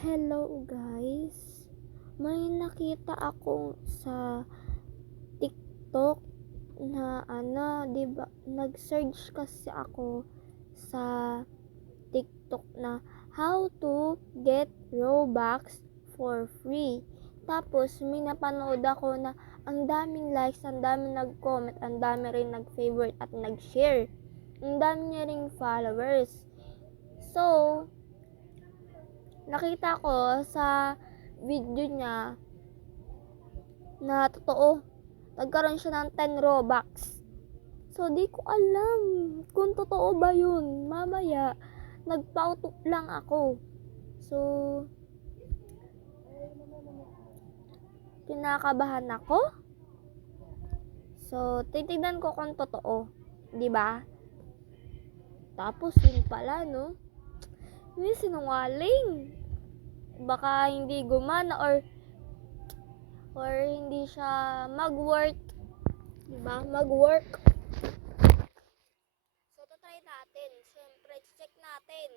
Hello guys. May nakita ako sa TikTok na 'di ba? Nag-search kasi ako sa TikTok na how to get Robux for free. Tapos may napanood ako na ang daming likes, ang daming nag-comment, ang dami rin nag-favorite at nag-share. Ang dami niya ring followers. So, nakita ko sa video niya na totoo, nagkaroon siya ng 10 Robux. So, di ko alam kung totoo ba yun. Mamaya, nagpauto lang ako. So, kinakabahan ako. So, titignan ko kung totoo. Di ba? Tapos, yun pala, no? May sinungaling. Baka hindi gumana or hindi siya mag-work. Diba? Mag-work. So, try natin. Siyempre, check natin.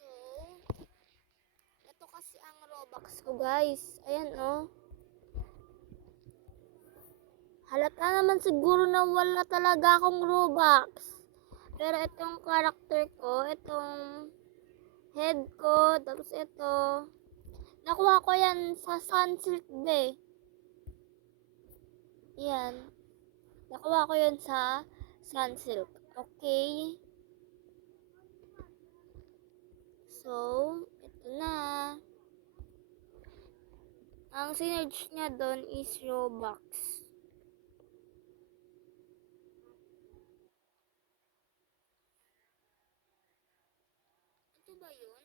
So, ito kasi ang Robux ko, guys. Ayan, oh. Halata naman siguro na wala talaga akong Robux. Pero itong character ko, itong head ko, tapos ito, nakuha ko yan sa Sunsilk Bay. Yan. Nakuha ko yan sa Sunsilk. Okay. So, ito na. Ang sinerge niya doon is Robux. Ito ba yun?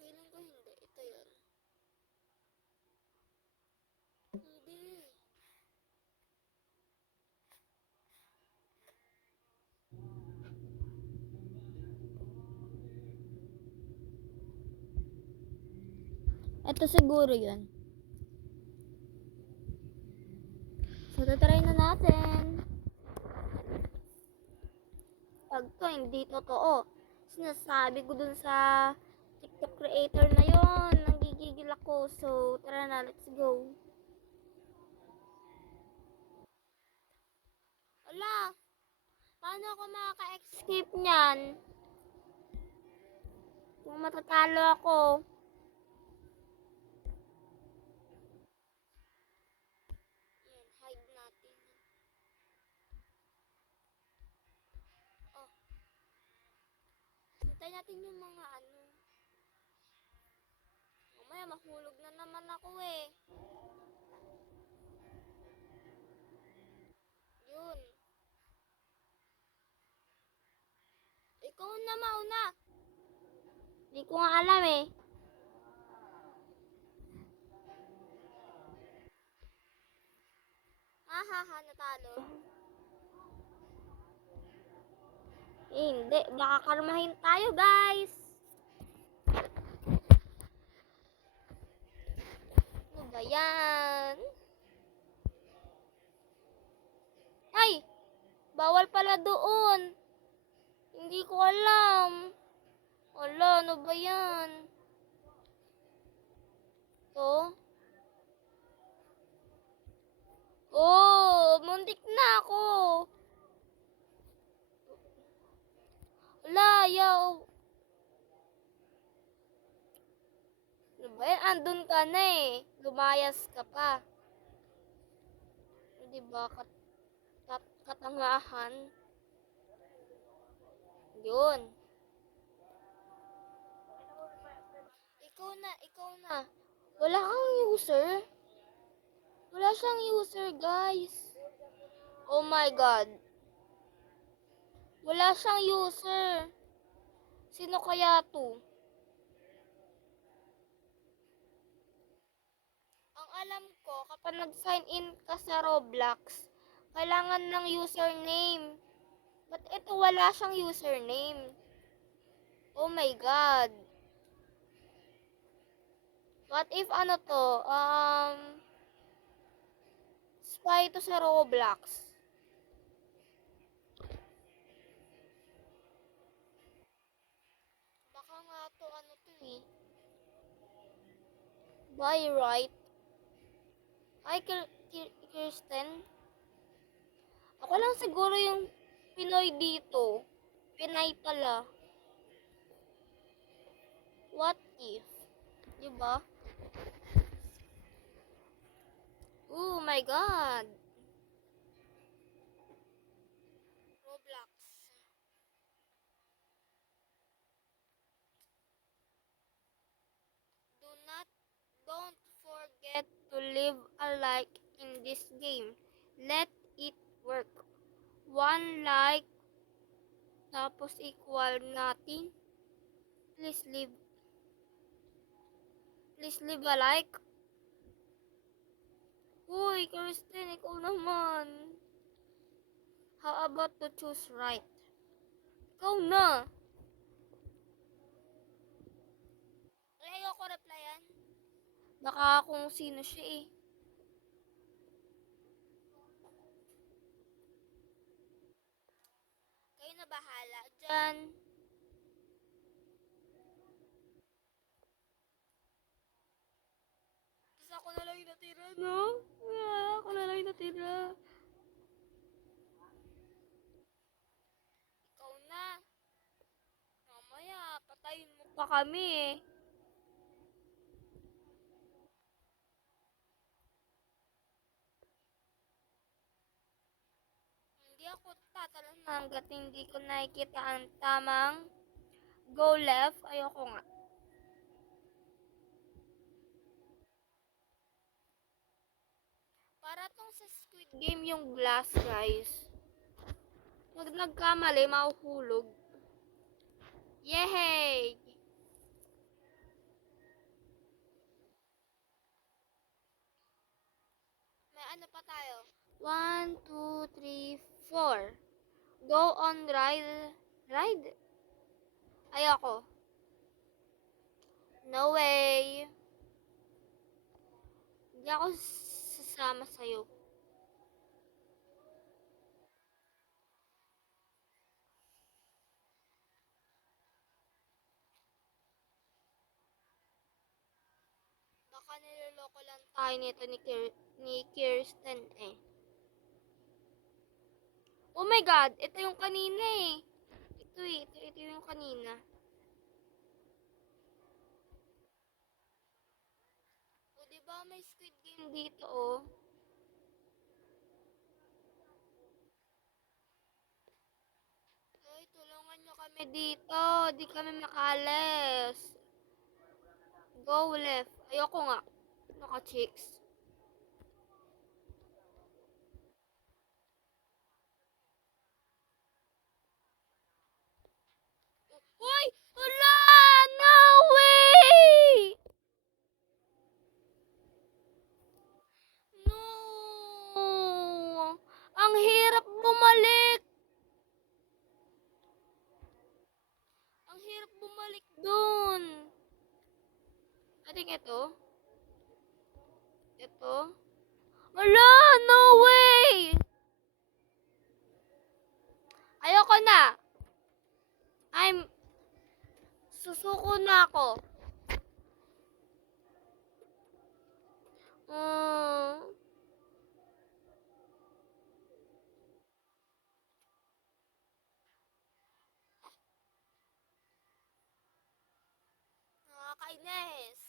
Feeling ko hindi. Ito yun. Hindi. Ito siguro yun. So, tatry na natin. Pag to hindi totoo, sinasabi ko dun sa TikTok creator na yun, nanggigigil ako. So, tara na, let's go. Wala, paano ako makaka-escape niyan? Kung matatalo ako. Yan, hide natin. Oh, hintay natin yung mga ano. Mamaya mahulog na naman ako eh. Yun. Ikaw na mauna. Hindi ko nga alam eh. Hahaha, natalo. Eh, hindi. Baka karmahin tayo, guys. Ano ba yan? Ay! Bawal pala doon. Hindi ko alam. Wala, ano ba yan? To? Oh, muntik na ako. Wala, yaw. Ano ba yan? Andun ka na eh. Lumayas ka pa. Diba? Katangahan. Yun. Ikaw na. Wala kang user. Wala siyang user, guys. Oh my God. Wala siyang user. Sino kaya to? Ang alam ko, kapag nag-sign in ka sa Roblox, kailangan ng username. But ito, wala siyang username. Oh my God. What if ano to? tayo to sa Roblox. Baka nga to ano to eh. Buy right. Ay, Kirsten. Ako lang siguro yung Pinoy dito. Pinay pala. What if? Diba? Oh my God. Roblox. Don't forget to leave a like in this game. Let it work. One like tapos equal nothing. Please leave a like. Uy, Kristen, ikaw naman. How about to choose right? Ikaw na. Ay, ayoko replyan. Baka kung sino siya eh. Kayo na bahala dyan. Tapos ako na lang yung natira, no? Ako na lang yung natira. Ikaw na. Mamaya, patayin mo pa kami eh. Hindi ako tatalan hanggat hindi ko nakikita ang tamang go left. Ayoko nga. Para tong sa Squid Game yung glass, guys. Pag nagkamali, mahuhulog. Yehey! May ano pa tayo? 1, 2, 3, 4. Go on ride. Ride? Ayoko. No way. Hindi ako sasama sa'yo. Baka niloloko lang tayo nito ni Kirsten eh. Oh my God! Ito yung kanina eh. Ito yung kanina. O diba may Squid Game dito oh. Ay, tulungan nyo kami dito. Di kami makalis. Go left. Ayoko nga. Naka-chicks. Uy! Wala! No way! No! Ang hirap bumalik! Ang hirap bumalik dun! I think ito. Ito. Wala! No way! Ayoko na! Susuko na ako. Nakakainis.